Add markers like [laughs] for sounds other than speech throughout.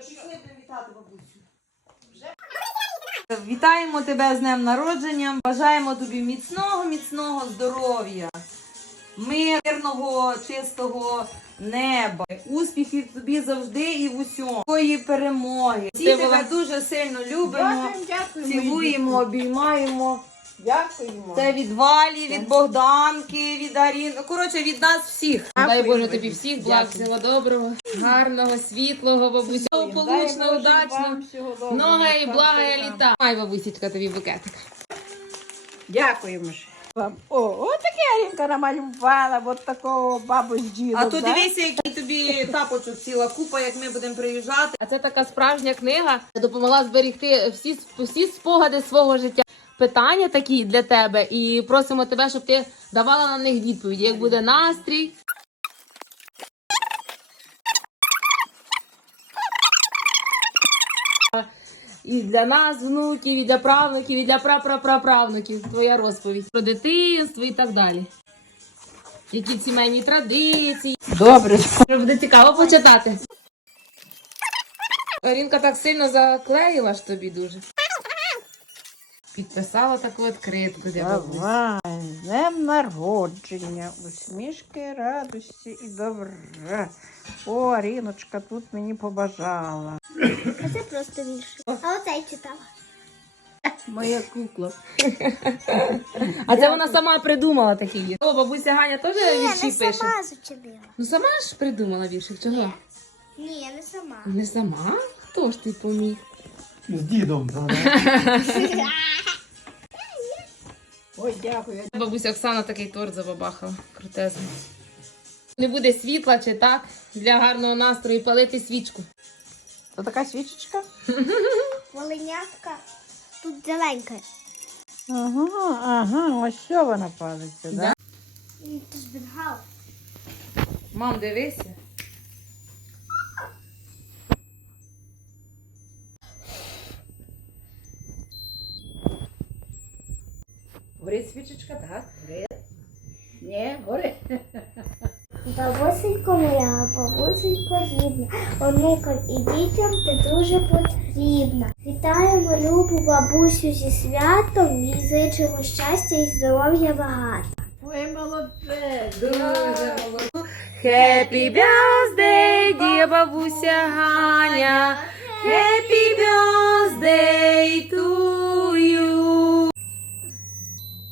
Вітати бабусю. Вітаємо тебе з днем народження. Бажаємо тобі міцного, міцного здоров'я, мирного, чистого неба, успіхів тобі завжди і в усьому. Твої перемоги. Всі тебе дуже сильно любимо, цілуємо, обіймаємо. Дякуємо. Це від Валі, від Богданки, від Аріни. Коротше, від нас всіх. Дай Боже тобі всіх благ, всього доброго, гарного, світлого, бабуся. Дай Благополучно, Боже удачно. всього. Много і блага і літа. Май, бабусечка, тобі букетик. Дякуємо ж вам. О, от таке Арінка намалювала, от такого бабу з дідом. А то да? дивися, який тобі тапочок ціла купа, як ми будемо приїжджати. А це така справжня книга, допомогла зберегти всі, всі спогади свого життя. Питання такі для тебе, і просимо тебе, щоб ти давала на них відповіді, як буде настрій. І для нас, внуків, і для правнуків, і для прапраправнуків. Твоя розповідь про дитинство і так далі. Які сімейні традиції. Добре. Що буде цікаво почитати. Арінка так сильно заклеїла ж тобі дуже. Підписала таку відкритку для бабусі. Давай, з днем народження, усмішки, радості і добра. О, Аріночка тут мені побажала. А це просто вірш. А оцей читала. Моя кукла. [laughs] А це вона сама придумала вірш. О, бабуся Ганя теж вірші не пише. сама зачинила. Ну сама ж придумала віршик. Чого? Ні, не сама. Не сама? Хто ж ти поміг? З дідом. [laughs] правда? [laughs] Ой, дякую. Бабуся Оксана такий торт забабахала. Крутезний. Не буде світла чи так для гарного настрою палити свічку. То така свічечка? [laughs] Волинятка. Тут зеленька. Ага, ага, ось що вона палиться, да? Да. Бенгал. Мам, дивися. Горить свічечка, так? Ні, горе. [laughs] Бабусенько моя, бабусенько рідна, онукам і дітям ти дуже потрібна. Вітаємо любу бабусю зі святом і зичимо щастя і здоров'я багато. Ой, молодець. Дуже молодець. Happy birthday, dear бабуся Ганя. Happy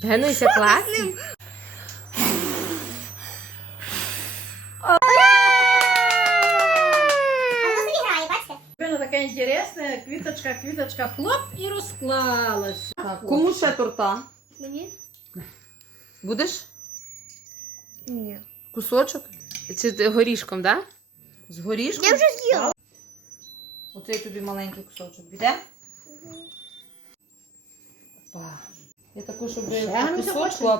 Гануся, класний. Ну така інтересна, квіточка, квіточка, хлоп і розклалась. Кому ще торта? Мені? Будеш? Ні. Кусочок? Ти горішком, так? З горішком? Я вже з'їла. Оцей тобі маленький кусочок. Піде? Опа. Я таку, щоб Ще, кусочку, а